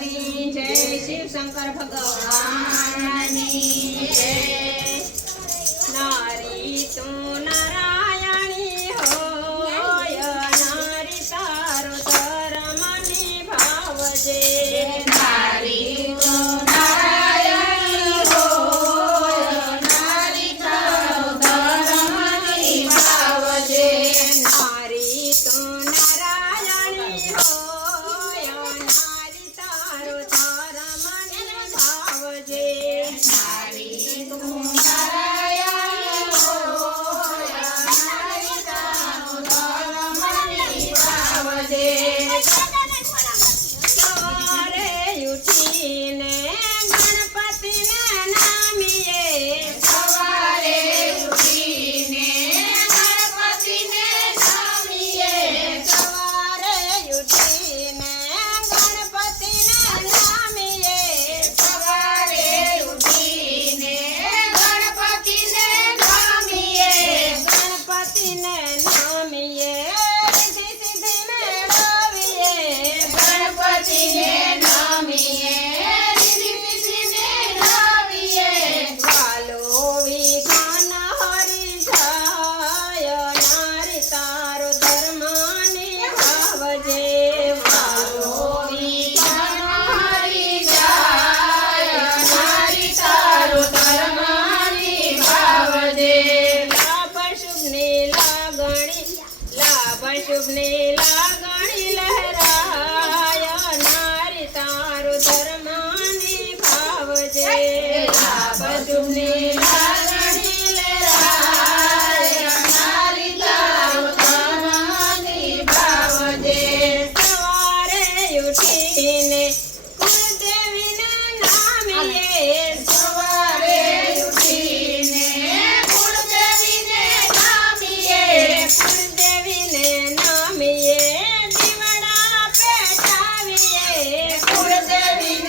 ની જય, શિવ શંકર ભગવાનની જય। નારી તું નારાયણી હોય, નારી તારો ધર્મ નિભાવજે। નારી તું નારાયણી હોય, નારી તારો ધર્મ નિભાવજે। નારી તું નારાયણી હોય, નારી તારો ધર્મ નિભાવજે। નારી તું નારાયણી હોય, નારી તારો ધર્મ નિભાવજે। સવારે ઉઠીને ગણપતિને નામીએ, સવારે ઉઠીને ગણપતિને નામીએ। સવારે ઉઠીને ગણપતિને નામીએ। સવારે ઉઠીને ગણપતિને નામીએ। ગણપતિને નામીએ, રિદ્ધિ સિદ્ધિ મેળવીએ। ગણપતિને નામીએ, રિદ્ધિ સિદ્ધિને નામીએ। વાલો વિઘ્ન હરી જાય, નારી તારો ધર્મ નિભાવજે। વાલો વિઘ્ન હરી જાય, નારી તારો ધર્મ નિભાવજે। લાભ શુભની લાગણી લહેરાય, નારી તારો ધર્મ નિભાવજે। લાભ શુભની લાગણી લહેરાય, નારી તારો ધર્મ નિભાવજે। સવારે ઉઠીને કુળદેવીને નામીએ। સવારે ઉઠીને કુળદેવીને નામીએ। કુળદેવીને નામીએ, દીવડા પેટાવીએ। કુળદેવીને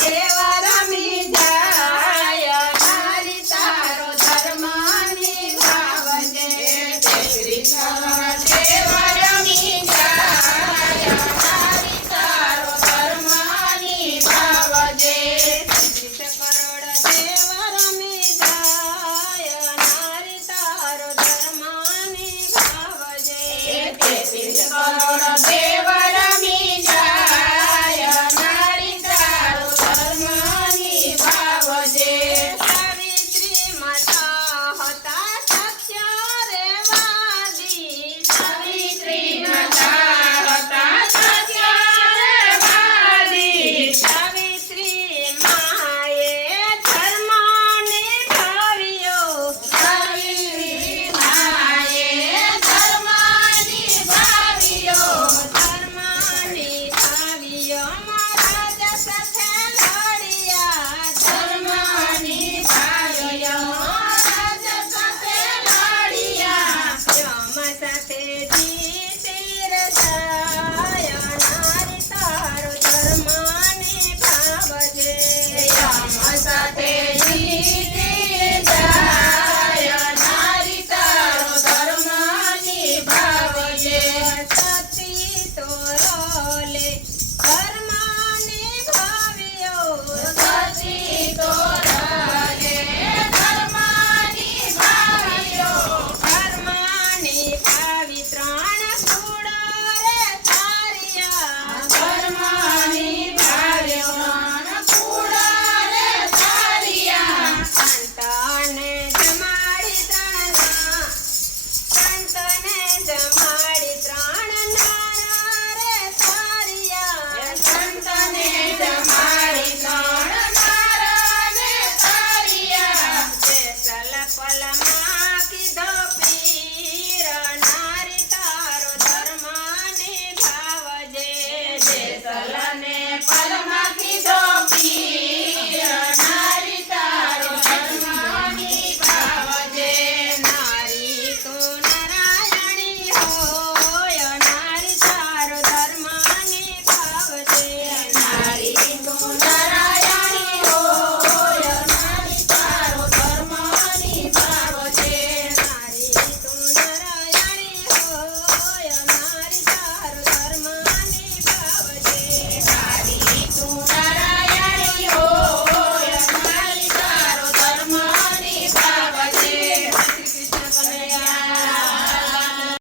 દેવ રમી જાય નારી તારો ધર્મ નિભાવજે જય શ્રી કૃષ્ણ દેવ રમી જાય નારી તારો ધર્મ નિભાવજે કરોડ દેવ રમી જાય નારી તારો ધર્મ નિભાવજે. 33 કરોડ દેવ રમી જાય નારી તારો ધર્મ નિભાવજે સાવિત્રી માતા હતા સત્ય રેવાદી. સાવિત્રી માતા હતા સત્યવાદી સાવિત્રી માએ ધર્મ નિભાવ્યો. સાવિત્રી માએ ધર્મ નિભાવ્યો ધર્મ નિભાવ્યો મહારાજ સાથે લડ્યા. ધર્મ નિભાવ્યો રાજ સાથે લડ્યા યમ સાથે જીતી રચાય નારી તારો ધર્મ નિભાવજે. યમ સાથે જીતે